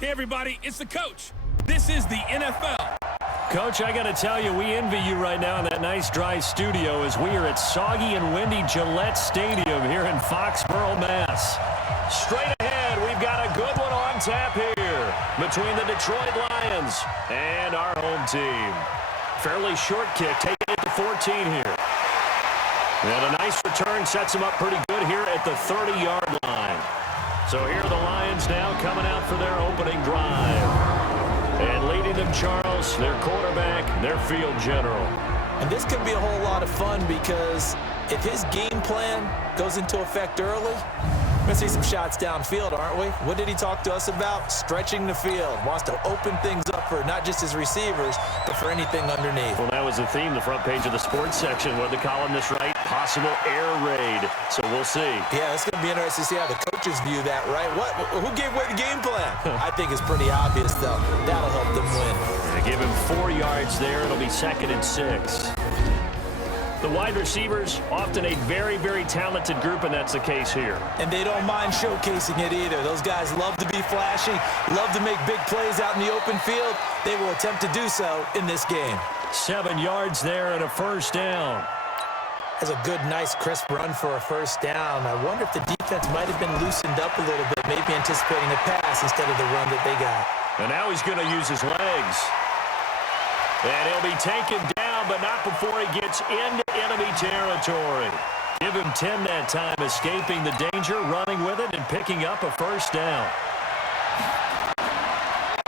Hey, everybody, it's the coach. This is the NFL. Coach, I got to tell you, we envy you right now in that nice dry studio as we are at soggy and windy Gillette Stadium here in Foxborough, Mass. Straight ahead, we've got a good one on tap here between the Detroit Lions and our home team. Fairly short kick, taking it to 14 here. And a nice return sets them up pretty good here at the 30-yard line. So here are the Lions now coming out for their opening drive. And leading them, Charles, their quarterback, their field general. And this could be a whole lot of fun because if his game plan goes into effect early, we're going to see some shots downfield, aren't we? What did he talk to us about? Stretching the field. Wants to open things up for not just his receivers, but for anything underneath. Well, that was the theme, the front page of the sports section. What did the columnist write? Possible air raid. So we'll see. Yeah, it's going to be interesting to see how the coaches view that, right? Who gave away the game plan? I think it's pretty obvious, though. That'll help them win. They give him 4 yards there. It'll be 2nd and 6. The wide receivers, often a very, very talented group, and that's the case here. And they don't mind showcasing it either. Those guys love to be flashy, love to make big plays out in the open field. They will attempt to do so in this game. 7 yards there and a first down. That's a good, nice, crisp run for a first down. I wonder if the defense might have been loosened up a little bit, maybe anticipating a pass instead of the run that they got. And now he's going to use his legs. And he'll be taken down, but not before he gets into enemy territory. Give him 10 that time, escaping the danger, running with it, and picking up a first down.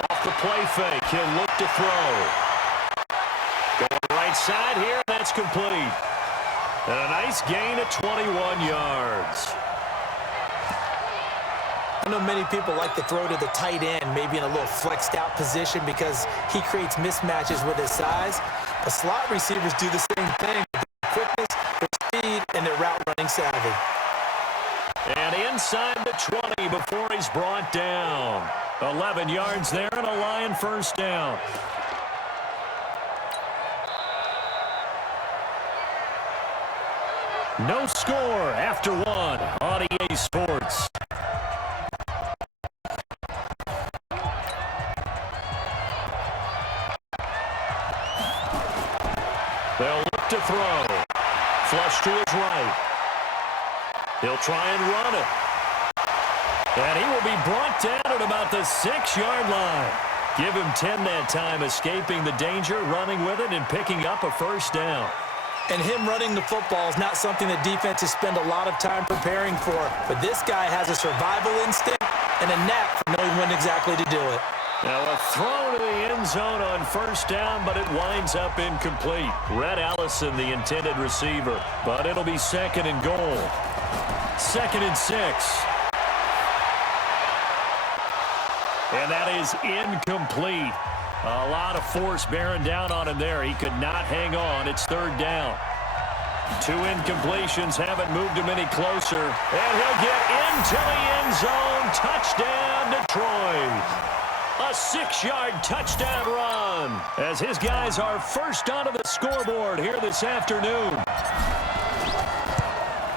Off the play fake, he'll look to throw. Going right side here, that's complete. And a nice gain of 21 yards. I know many people like to throw to the tight end, maybe in a little flexed out position because he creates mismatches with his size. But slot receivers do the same thing. Their quickness, their speed, and their route running savvy. And inside the 20 before he's brought down. 11 yards there and a Lion first down. No score after 1 on EA Sports. They'll look to throw. Flush to his right. He'll try and run it. And he will be brought down at about the 6-yard line. Give him 10 that time, escaping the danger, running with it, and picking up a first down. And him running the football is not something that defenses spend a lot of time preparing for. But this guy has a survival instinct and a knack for knowing when exactly to do it. Now a throw to the end zone on first down, but it winds up incomplete. Red Allison, the intended receiver. But it'll be 2nd and goal. 2nd and 6. And that is incomplete. A lot of force bearing down on him there. He could not hang on. It's 3rd down. 2 incompletions haven't moved him any closer. And he'll get into the end zone. Touchdown, Detroit. A 6-yard touchdown run as his guys are first onto the scoreboard here this afternoon.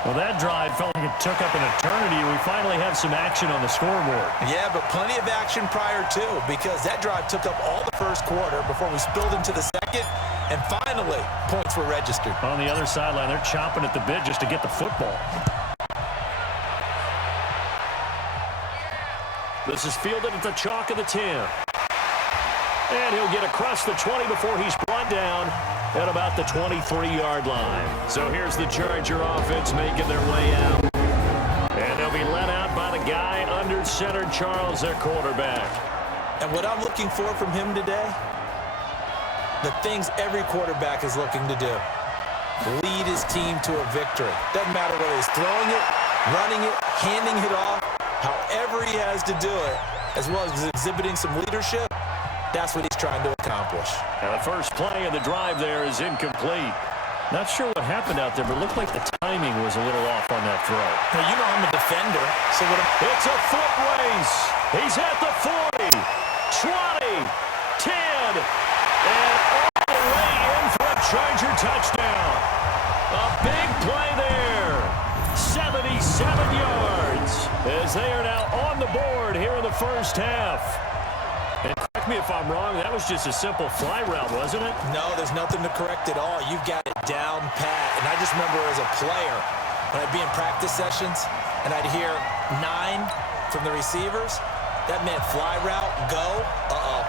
Well, that drive felt like it took up an eternity. We finally have some action on the scoreboard. Yeah, but plenty of action prior to, because that drive took up all the first quarter before we spilled into the second, and finally, points were registered. On the other sideline, they're chomping at the bit just to get the football. This is fielded at the chalk of the 10. And he'll get across the 20 before he's brought down at about the 23-yard line. So here's the Charger offense making their way out. And they'll be let out by the guy under center, Charles, their quarterback. And what I'm looking for from him today, the things every quarterback is looking to do. Lead his team to a victory. Doesn't matter whether he's throwing it, running it, handing it off, however he has to do it, as well as exhibiting some leadership. That's what he's trying to accomplish. Now the first play of the drive there is incomplete. Not sure what happened out there, but it looked like the timing was a little off on that throw. Hey, you know I'm a defender. So it's a foot race. He's at the 40, 20, 10, and all the way in for a Charger touchdown. A big play there. 77 yards as they are now on the board here in the first half. correct me if I'm wrong, that was just a simple fly route, wasn't it? No, there's nothing to correct at all. You've got it down pat. And I just remember as a player, when I'd be in practice sessions and I'd hear 9 from the receivers, that meant fly route, go,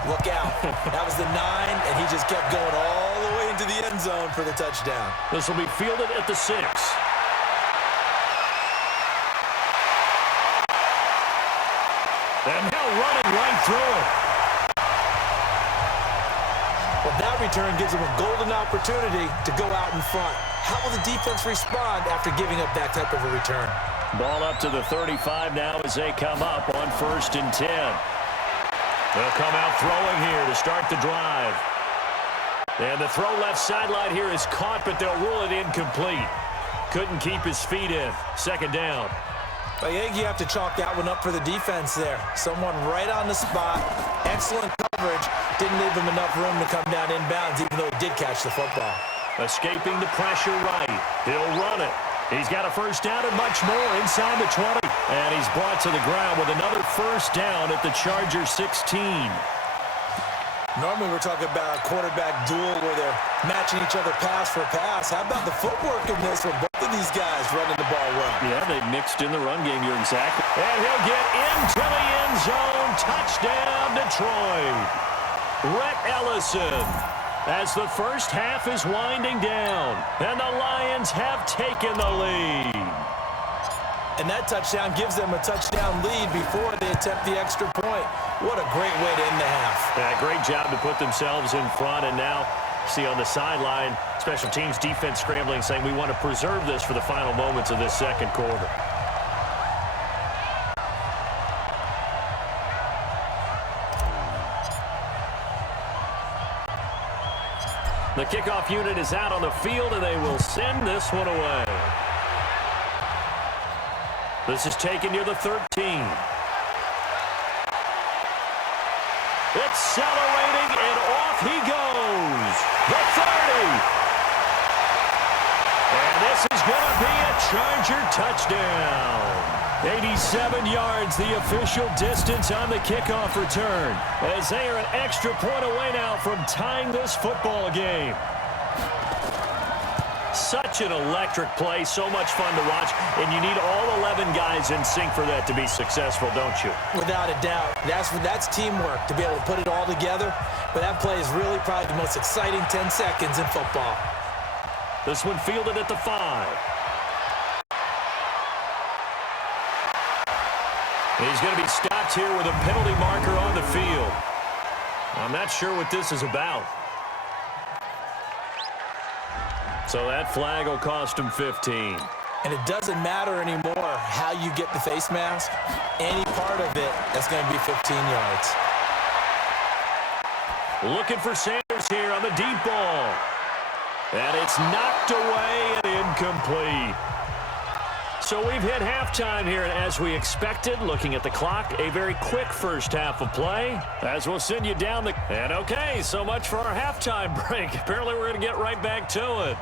look out. That was the 9, and he just kept going all the way into the end zone for the touchdown. This will be fielded at the 6. And now running right through it. Well, that return gives them a golden opportunity to go out in front. How will the defense respond after giving up that type of a return? Ball up to the 35 now as they come up on 1st and 10. They'll come out throwing here to start the drive. And the throw left sideline here is caught, but they'll rule it incomplete. Couldn't keep his feet in. 2nd down. I think you have to chalk that one up for the defense there. Someone right on the spot. Excellent coverage. Didn't leave him enough room to come down inbounds, even though he did catch the football. Escaping the pressure right. He'll run it. He's got a 1st down and much more inside the 20. And he's brought to the ground with another 1st down at the Chargers 16. Normally we're talking about a quarterback duel where they're matching each other pass for pass. How about the footwork in this for both of these guys running the ball well? Yeah, they mixed in the run game. You're exactly. And he'll get into the end zone. Touchdown, Detroit. Rhett Ellison. As the first half is winding down, and the Lions have taken the lead. And that touchdown gives them a touchdown lead before they attempt the extra point. What a great way to end the half. Yeah, great job to put themselves in front, and now see on the sideline, special teams defense scrambling, saying we want to preserve this for the final moments of this 2nd quarter. The kickoff unit is out on the field, and they will send this one away. This is taken near the 13. Accelerating, and off he goes. The 30. And this is going to be a Charger touchdown. 87 yards, the official distance on the kickoff return, as they are an extra point away now from tying this football game. Such an electric play, so much fun to watch, and you need all 11 guys in sync for that to be successful, don't you? Without a doubt. That's teamwork, to be able to put it all together. But that play is really probably the most exciting 10 seconds in football. This one fielded at the 5. He's going to be stopped here with a penalty marker on the field. I'm not sure what this is about. So that flag will cost him 15. And it doesn't matter anymore how you get the face mask. Any part of it, that's going to be 15 yards. Looking for Sanders here on the deep ball. And it's knocked away and incomplete. So we've hit halftime here, and as we expected, looking at the clock, a very quick first half of play, as we'll send you down the... And okay, so much for our halftime break. Apparently we're going to get right back to it.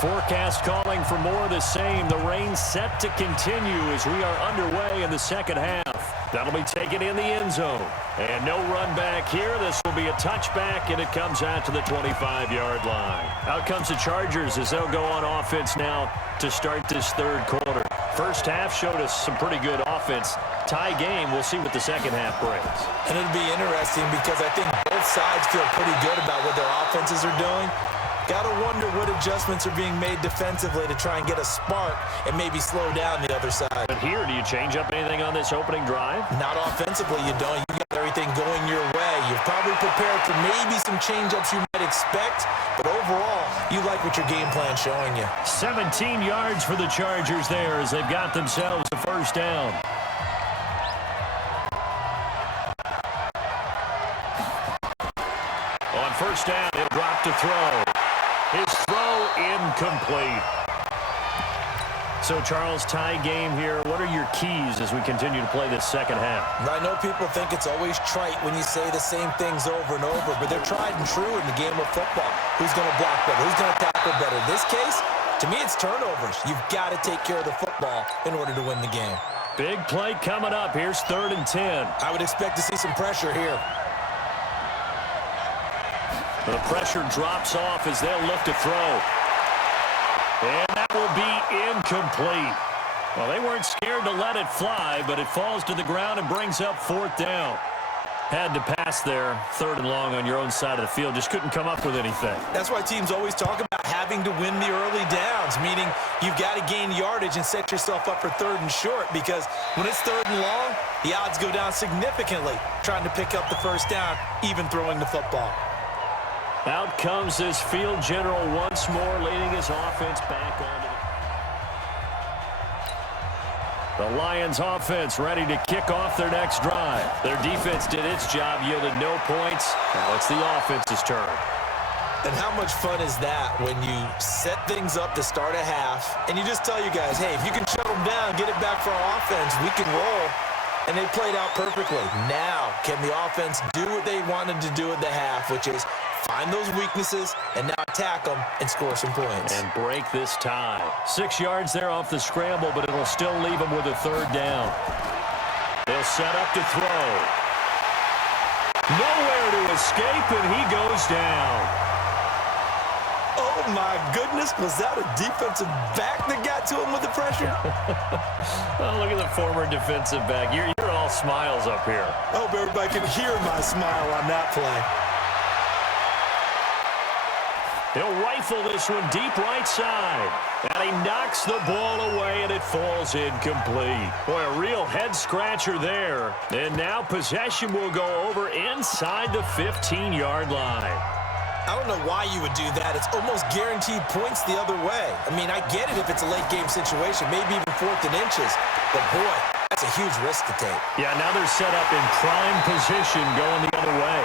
Forecast calling for more of the same. The rain set to continue as we are underway in the 2nd half. That'll be taken in the end zone. And no run back here. This will be a touchback, and it comes out to the 25-yard line. Out comes the Chargers as they'll go on offense now to start this 3rd quarter. First half showed us some pretty good offense. Tie game. We'll see what the 2nd half brings. And it'll be interesting because I think both sides feel pretty good about what their offenses are doing. Got to wonder what adjustments are being made defensively to try and get a spark and maybe slow down the other side. But here, do you change up anything on this opening drive? Not offensively, you don't. You got everything going your way. You're probably prepared for maybe some change-ups you might expect, but overall, you like what your game plan's showing you. 17 yards for the Chargers there as they've got themselves a 1st down. On 1st down, he'll drop to throw. His throw incomplete. So, Charles, tie game here. What are your keys as we continue to play this 2nd half? I know people think it's always trite when you say the same things over and over, but they're tried and true in the game of football. Who's going to block better? Who's going to tackle better? In this case, To me, it's turnovers. You've got to take care of the football in order to win the game. Big play coming up. Here's 3rd and 10. I would expect to see some pressure here. The pressure drops off as they'll look to throw. And that will be incomplete. Well, they weren't scared to let it fly, but it falls to the ground and brings up 4th down. Had to pass there, 3rd and long on your own side of the field. Just couldn't come up with anything. That's why teams always talk about having to win the early downs, meaning you've got to gain yardage and set yourself up for 3rd and short, because when it's 3rd and long, the odds go down significantly trying to pick up the 1st down, even throwing the football. Out comes this field general once more, leading his offense back onto the Lions offense ready to kick off their next drive. Their defense did its job, yielded no points. Now it's the offense's turn. And how much fun is that when you set things up to start a half and you just tell your guys, hey, if you can shut them down, get it back for our offense, we can roll. And they played out perfectly. Now, can the offense do what they wanted to do at the half, which is find those weaknesses and now attack them and score some points. And break this tie. 6 yards there off the scramble, but it'll still leave them with a 3rd down. They'll set up to throw. Nowhere to escape, and he goes down. Oh, my goodness. Was that a defensive back that got to him with the pressure? Oh, look at the former defensive back. You're all smiles up here. I hope everybody can hear my smile on that play. He'll rifle this one deep right side. And he knocks the ball away, and it falls incomplete. Boy, a real head-scratcher there. And now possession will go over inside the 15-yard line. I don't know why you would do that. It's almost guaranteed points the other way. I mean, I get it if it's a late-game situation, maybe even 4th and inches. But, boy, that's a huge risk to take. Yeah, now they're set up in prime position going the other way.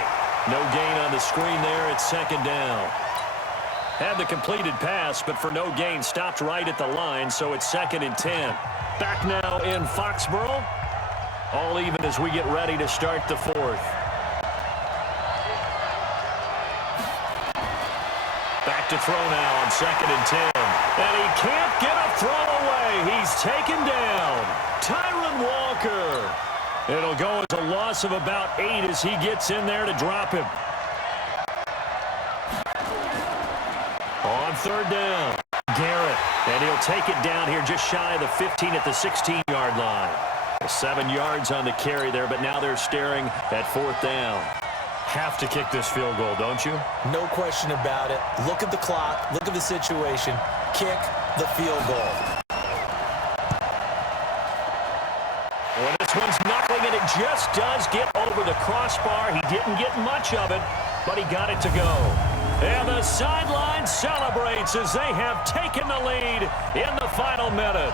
No gain on the screen there. It's 2nd down. Had the completed pass, but for no gain, stopped right at the line, so it's 2nd and 10. Back now in Foxborough. All even as we get ready to start the 4th. Back to throw now on 2nd and 10. And he can't get a throw away. He's taken down. Tyron Walker. It'll go as a loss of about 8 as he gets in there to drop him. On 3rd down, Garrett. And he'll take it down here just shy of the 15 at the 16-yard line. 7 yards on the carry there, but now they're staring at 4th down. Have to kick this field goal, don't you? No question about it. Look at the clock. Look at the situation. Kick the field goal. Well, this one's knuckling, and it just does get over the crossbar. He didn't get much of it, but he got it to go. And the sideline celebrates as they have taken the lead in the final minute.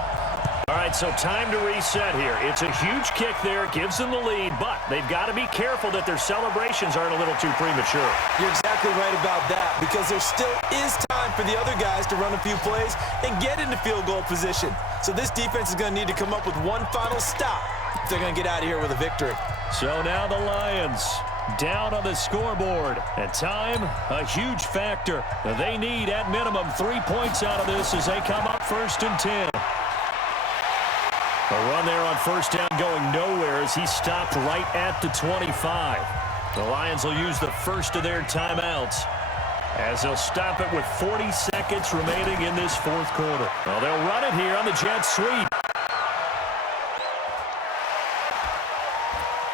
All right, so time to reset here. It's a huge kick there, gives them the lead, but they've got to be careful that their celebrations aren't a little too premature. You're exactly right about that, because there still is time for the other guys to run a few plays and get into field goal position. So this defense is going to need to come up with one final stop if they're going to get out of here with a victory. So now the Lions down on the scoreboard. And time, a huge factor. They need, at minimum, 3 points out of this as they come up 1st and 10. A run there on 1st down going nowhere as he stopped right at the 25. The Lions will use the first of their timeouts as they'll stop it with 40 seconds remaining in this 4th quarter. Well, they'll run it here on the jet sweep.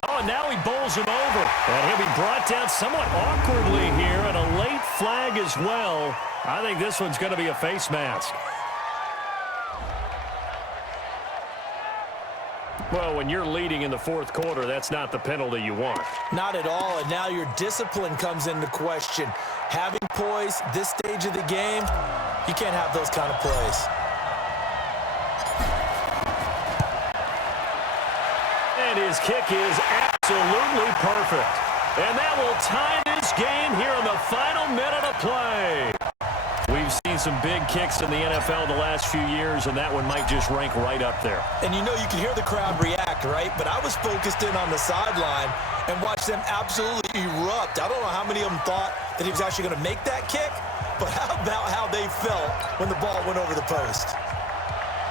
Oh, and now he bowls him over. And he'll be brought down somewhat awkwardly here, and a late flag as well. I think this one's going to be a face mask. Well, when you're leading in the 4th quarter, that's not the penalty you want. Not at all, and now your discipline comes into question. Having poise this stage of the game, you can't have those kind of plays. And his kick is absolutely perfect. And that will tie this game here in the final minute of play. We've seen some big kicks in the NFL the last few years, and that one might just rank right up there. And you know, you can hear the crowd react, right? But I was focused in on the sideline and watched them absolutely erupt. I don't know how many of them thought that he was actually going to make that kick, but how about how they felt when the ball went over the post?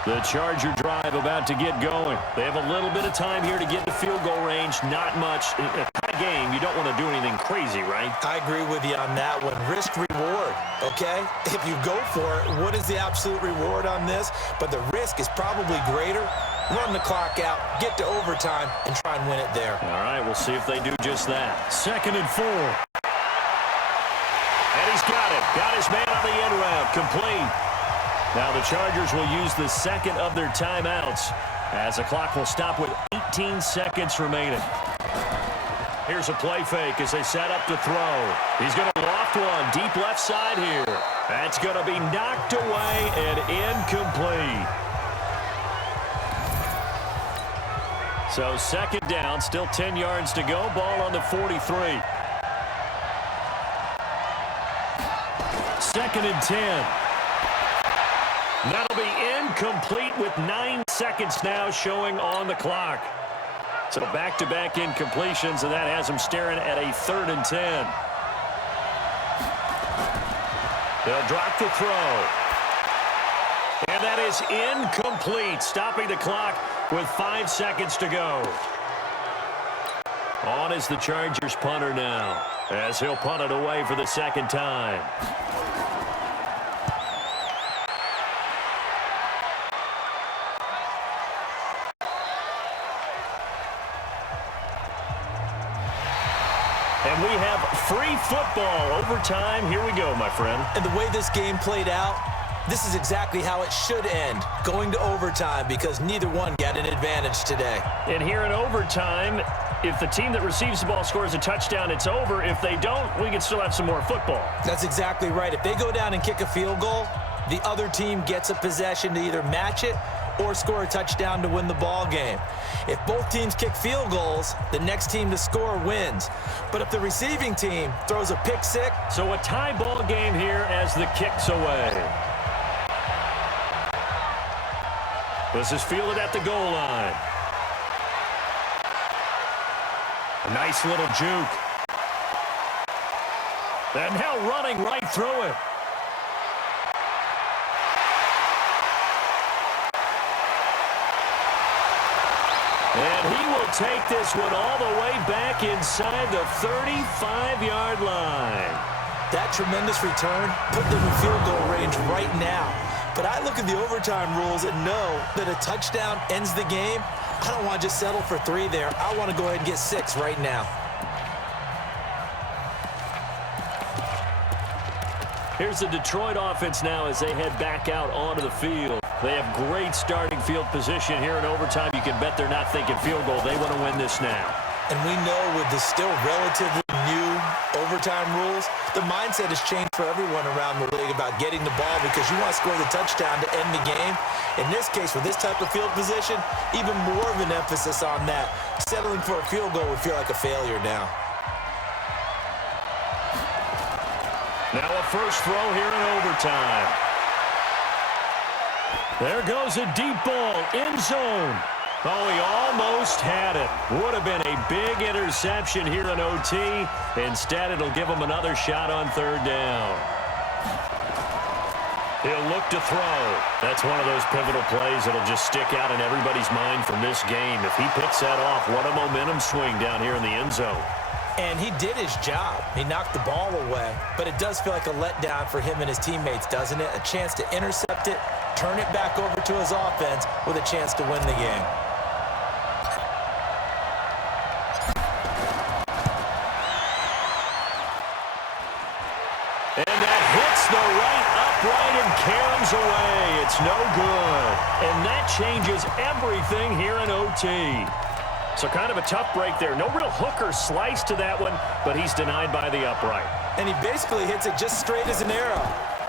The Charger drive about to get going. They have a little bit of time here to get to field goal range. Not much. In a tie game, you don't want to do anything crazy, right? I agree with you on that one. Risk-reward, okay? If you go for it, what is the absolute reward on this? But the risk is probably greater. Run the clock out, get to overtime, and try and win it there. All right, we'll see if they do just that. 2nd and 4. And he's got it. Got his man on the end route. Complete. Now the Chargers will use the second of their timeouts as the clock will stop with 18 seconds remaining. Here's a play fake as they set up to throw. He's going to loft one deep left side here. That's going to be knocked away and incomplete. So 2nd down, still 10 yards to go. Ball on the 43. 2nd and 10. That'll be incomplete with 9 seconds now showing on the clock. So back-to-back incompletions, and that has them staring at a 3rd and 10. They'll drop the throw. And that is incomplete, stopping the clock with 5 seconds to go. On is the Chargers punter now, as he'll punt it away for the 2nd time. And we have free football overtime. Here we go, my friend. And the way this game played out, this is exactly how it should end, going to overtime, because neither one got an advantage today. And here in overtime, if the team that receives the ball scores a touchdown, it's over. If they don't, we can still have some more football. That's exactly right. If they go down and kick a field goal, the other team gets a possession to either match it or score a touchdown to win the ball game. If both teams kick field goals, the next team to score wins. But if the receiving team throws a pick six... So a tie ball game here as the kick's away. This is fielded at the goal line. A nice little juke. And now running right through it. And he will take this one all the way back inside the 35-yard line. That tremendous return put them in field goal range right now. But I look at the overtime rules and know that a touchdown ends the game. I don't want to just settle for 3 there. I want to go ahead and get 6 right now. Here's the Detroit offense now as they head back out onto the field. They have great starting field position here in overtime. You can bet they're not thinking field goal. They want to win this now. And we know with the still relatively new overtime rules, the mindset has changed for everyone around the league about getting the ball because you want to score the touchdown to end the game. In this case, with this type of field position, even more of an emphasis on that. Settling for a field goal would feel like a failure now. Now a first throw here in overtime. There goes a deep ball, end zone. Oh, he almost had it. Would have been a big interception here in OT. Instead, it'll give him another shot on 3rd down. He'll look to throw. That's one of those pivotal plays that'll just stick out in everybody's mind from this game. If he picks that off, what a momentum swing down here in the end zone. And he did his job. He knocked the ball away. But it does feel like a letdown for him and his teammates, doesn't it? A chance to intercept it, turn it back over to his offense with a chance to win the game. And that hits the right upright and caroms away. It's no good. And that changes everything here in OT. So kind of a tough break there. No real hook or slice to that one, but he's denied by the upright. And he basically hits it just straight as an arrow.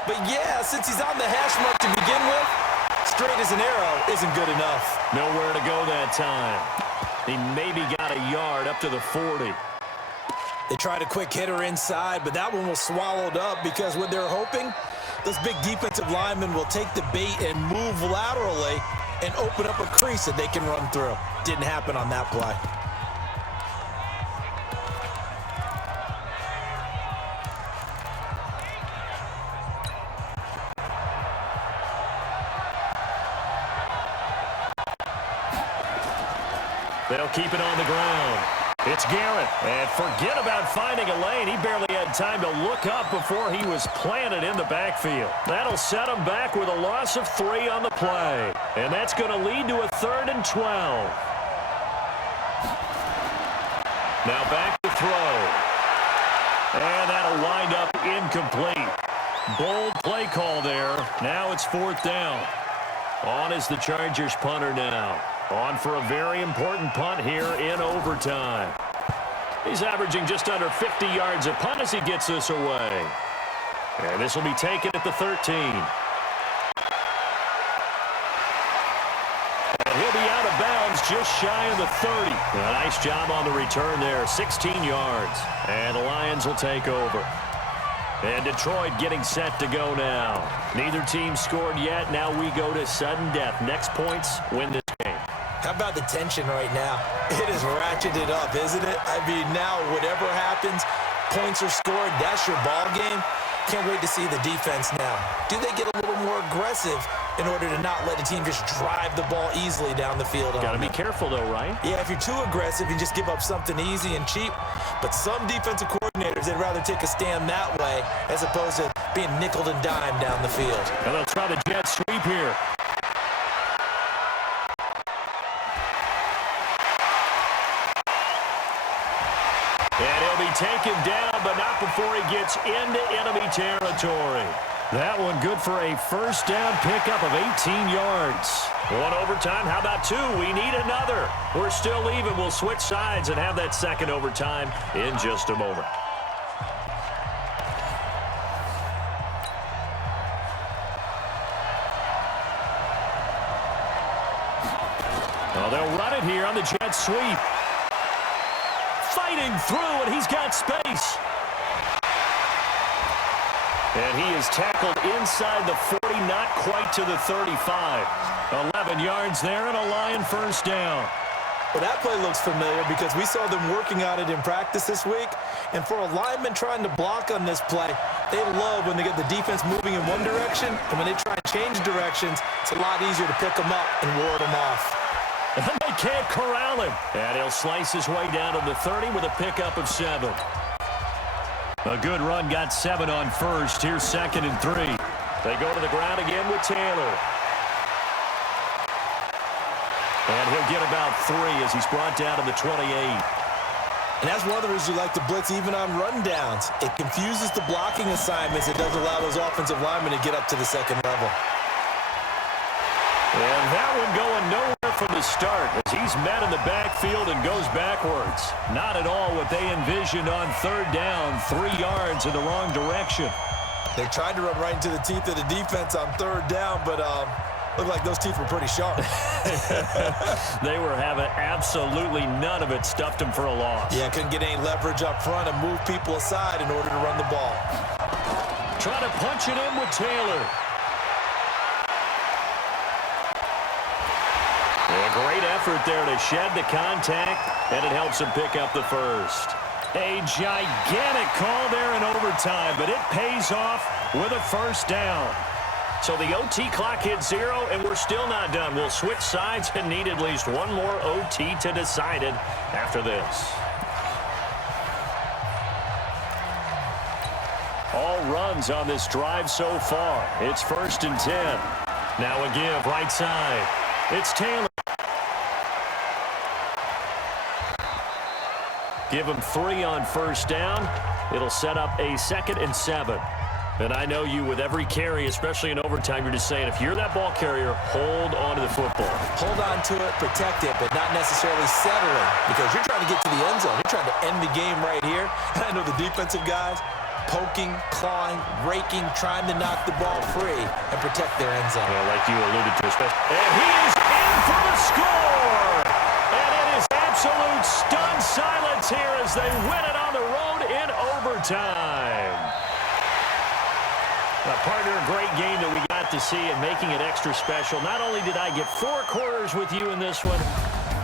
But yeah, since he's on the hash mark to begin with, straight as an arrow isn't good enough. Nowhere to go that time. He maybe got a yard up to the 40. They tried a quick hitter inside, but that one was swallowed up because what they're hoping, those big defensive linemen will take the bait and move laterally and open up a crease that they can run through. Didn't happen on that play. They'll keep it on the ground. It's Garrett. And forget about finding a lane. He barely had time to look up before he was planted in the backfield. That'll set him back with a loss of 3 on the play. And that's going to lead to a 3rd and 12. Now back to throw. And that'll wind up incomplete. Bold play call there. Now it's 4th down. On is the Chargers punter now. On for a very important punt here in overtime. He's averaging just under 50 yards a punt as he gets this away. And this will be taken at the 13. And he'll be out of bounds just shy of the 30. A nice job on the return there, 16 yards. And the Lions will take over. And Detroit getting set to go now. Neither team scored yet. Now we go to sudden death. Next points win this game. How about the tension right now? It is ratcheted up, isn't it? I mean, now whatever happens, points are scored. That's your ball game. Can't wait to see the defense now. Do they get a little more aggressive in order to not let the team just drive the ball easily down the field? Got to be careful, though, right? Yeah, if you're too aggressive, you just give up something easy and cheap. But some defensive coordinators, they'd rather take a stand that way as opposed to being nickeled and dimed down the field. And they'll try the jet sweep here. And he'll be taken down, but not before he gets into enemy territory. That one good for a 1st down pickup of 18 yards. 1 overtime. How about 2? We need another. We're still even. We'll switch sides and have that 2nd overtime in just a moment. Well, they'll run it here on the jet sweep. Fighting through, and he's got space. And he is tackled inside the 40, not quite to the 35. 11 yards there and a Lion 1st down. Well, that play looks familiar because we saw them working on it in practice this week. And for a lineman trying to block on this play, they love when they get the defense moving in one direction. And when they try and change directions, it's a lot easier to pick them up and ward them off. And they can't corral him. And he'll slice his way down to the 30 with a pickup of 7. A good run, got 7 on 1st. Here's 2nd and 3. They go to the ground again with Taylor. And he'll get about 3 as he's brought down to the 28. And that's one of the reasons you like to blitz even on rundowns. It confuses the blocking assignments. It doesn't allow those offensive linemen to get up to the 2nd level. And that one going nowhere from the start as he's met in the backfield and goes backwards. Not at all what they envisioned on 3rd down, 3 yards in the wrong direction. They tried to run right into the teeth of the defense on 3rd down, but looked like those teeth were pretty sharp. They were having absolutely none of it, stuffed them for a loss. Yeah, couldn't get any leverage up front and move people aside in order to run the ball. Trying to punch it in with Taylor. A great effort there to shed the contact, and it helps him pick up the 1st. A gigantic call there in overtime, but it pays off with a 1st down. So the OT clock hits 0, and we're still not done. We'll switch sides and need at least one more OT to decide it after this. All runs on this drive so far. It's 1st and 10. Now a give right side. It's Taylor. Give him 3 on 1st down. It'll set up a 2nd and 7. And I know you with every carry, especially in overtime, you're just saying if you're that ball carrier, hold on to the football. Hold on to it, protect it, but not necessarily settling because you're trying to get to the end zone. You're trying to end the game right here. And I know the defensive guys poking, clawing, raking, trying to knock the ball free and protect their end zone. Well, like you alluded to, especially. And he is in for the score! And it is absolute stunned silence here as they win it on the road in overtime. A partner, a great game that we got to see and making it extra special. Not only did I get 4 quarters with you in this one,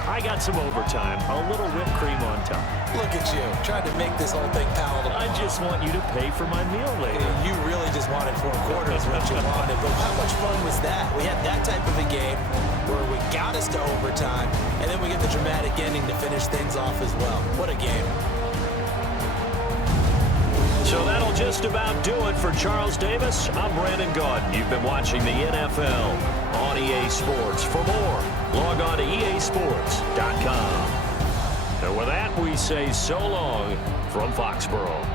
I got some overtime, a little whipped cream on top. Look at you, trying to make this whole thing palatable. I just want you to pay for my meal later. You really just wanted 4 quarters what you wanted, but how much fun was that? We had that type of a game where we got us to overtime, and then we get the dramatic ending to finish things off as well. What a game. So that'll just about do it for Charles Davis. I'm Brandon Gaudin. You've been watching the NFL on EA Sports. For more, log on to easports.com. And with that, we say so long from Foxborough.